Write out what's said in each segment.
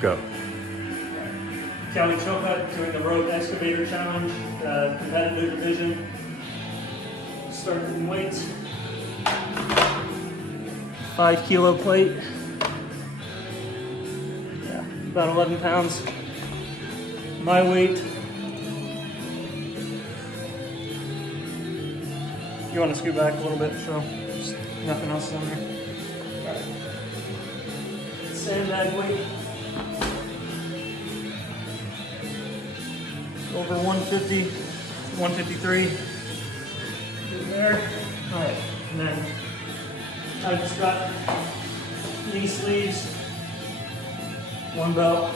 Go. County Chilcutt doing the rope excavator challenge, competitive division. Start in weights. 5 kilo plate. Yeah, about 11 pounds. My weight. You want to scoot back a little bit so just nothing else is on there. All right. Sandbag weight. Over 150, 153. There. All right, and then I just got knee sleeves, one belt.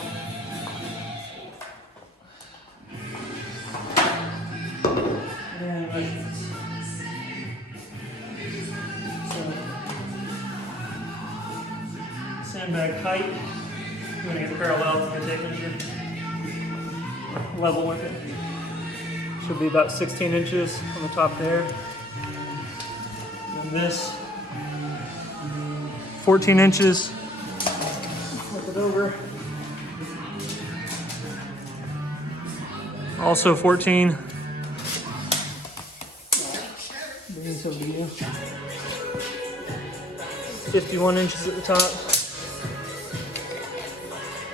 And measurements. So, sandbag height. You want to get parallel to your tape measure. Level with it. Should be about 16 inches on the top there. And this, 14 inches. Flip it over. Also 14. Bring this over to you. 51 inches at the top.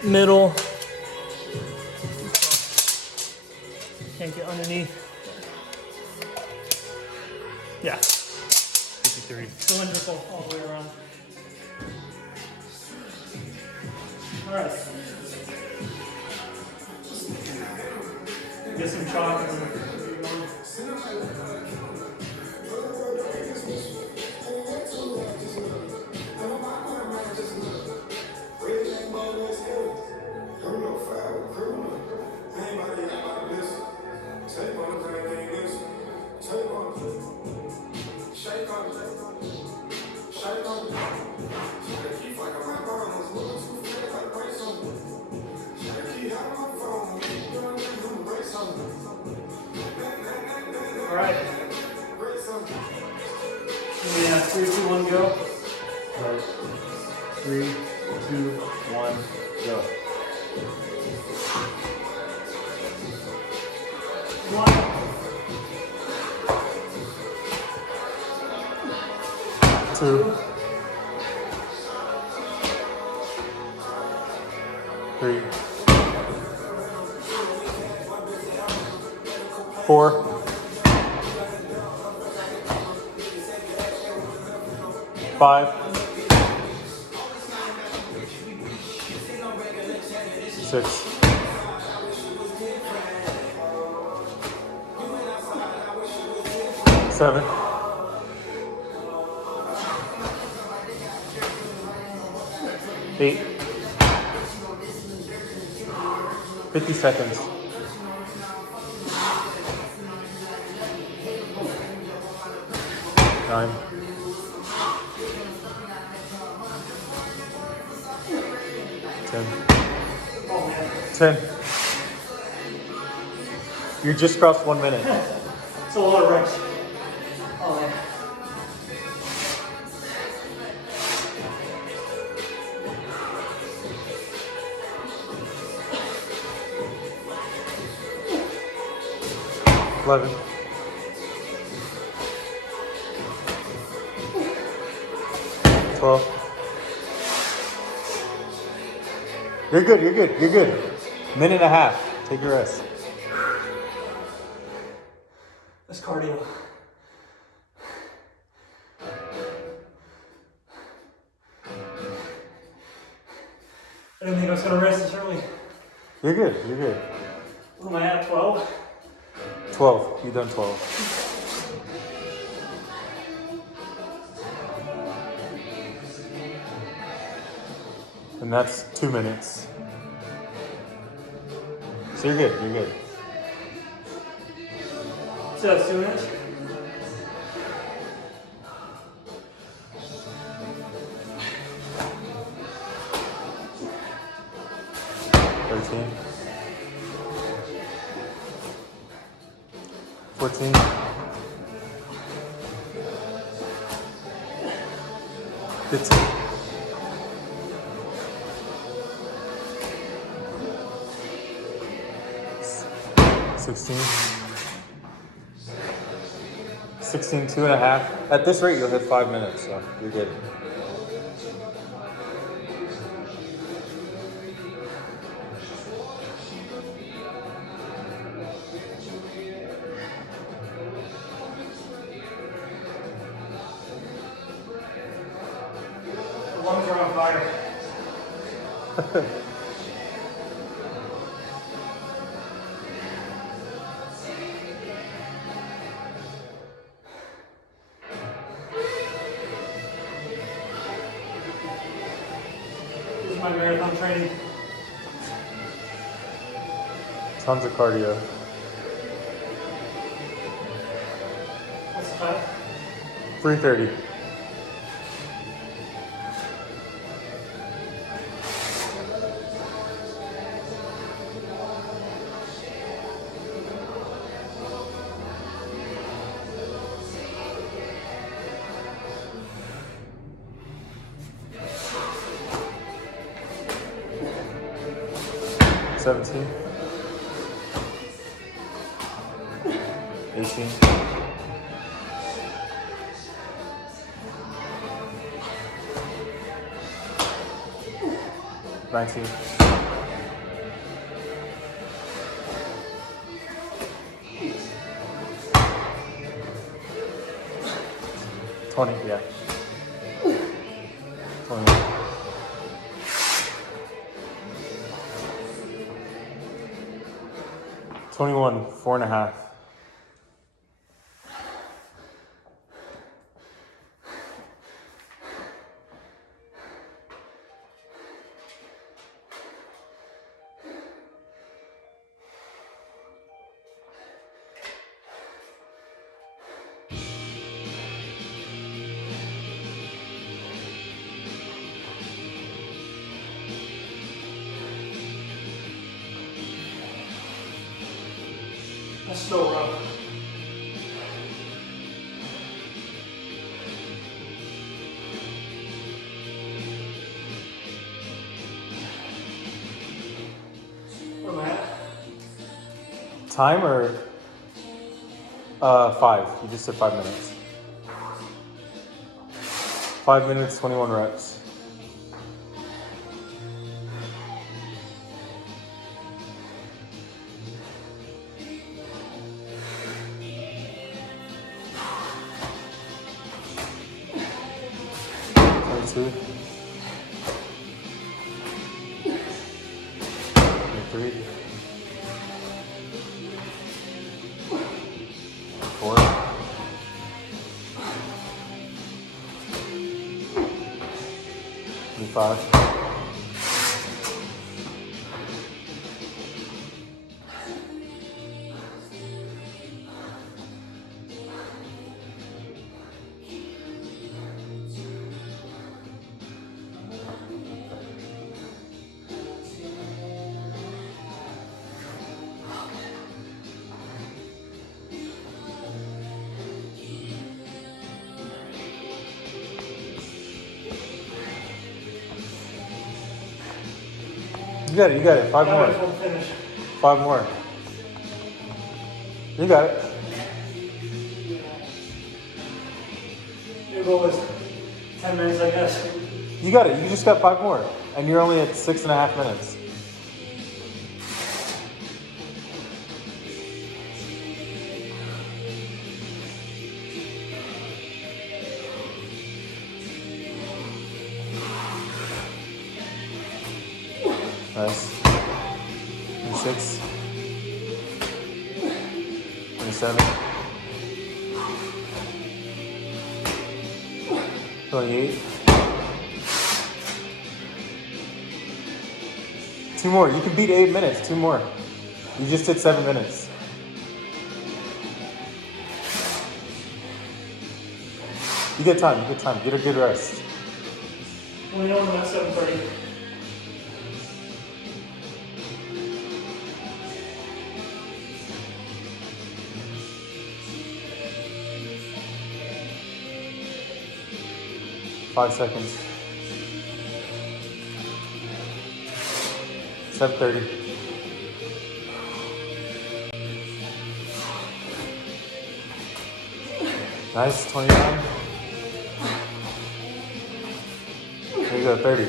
Middle. Can't get underneath. Yeah. 53. Cylindrical all the way around. All right. Get some chalk. All right. Yeah, 3, 2, 1, go. Right. 3, 2, 1, go. 1. 2, 3, 4, 5, 6, 7, 8, 50 seconds. 9, 10. You just crossed 1 minute. It's a lot of reps. Oh, man. Eleven. 12. You're good, you're good, you're good. Minute and a half. Take your rest. That's cardio. I didn't think I was going to rest this early. You're good, you're good. What am I at, 12? 12. You done 12. And that's 2 minutes. So you're good, you're good. So that's 2 minutes? $13. 14. 15. 16. 16, 2.5. At this rate, you'll hit 5 minutes, so you're good. The lungs are on fire. This is my marathon training. Tons of cardio. What's the time? 3:30. $17. 18. 19. 20, yeah. 21. 21, 4.5. That's so rough. Where am I at? Time or 5? You just said 5 minutes. 5 minutes, 21 reps. Two, 3, 4, 5. You got it, you got it. 5 I more. just want to finish. 5 more. You got it. Your goal is 10 minutes, I guess. You got it. You just got 5 more. And you're only at 6.5 minutes. Nice. 26. 27. 28. 2 more. You can beat 8 minutes. 2 more. You just did 7 minutes. You get time. You get time. Get a good rest. Well, you know, I'm at 7:30. Five seconds. 7:30. Nice, 29. There you go, 30.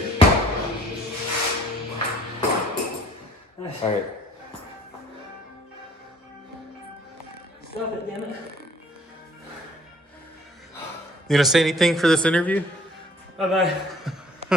Nice. All right. Stop it, damn it. You gonna say anything for this interview? Bye-bye.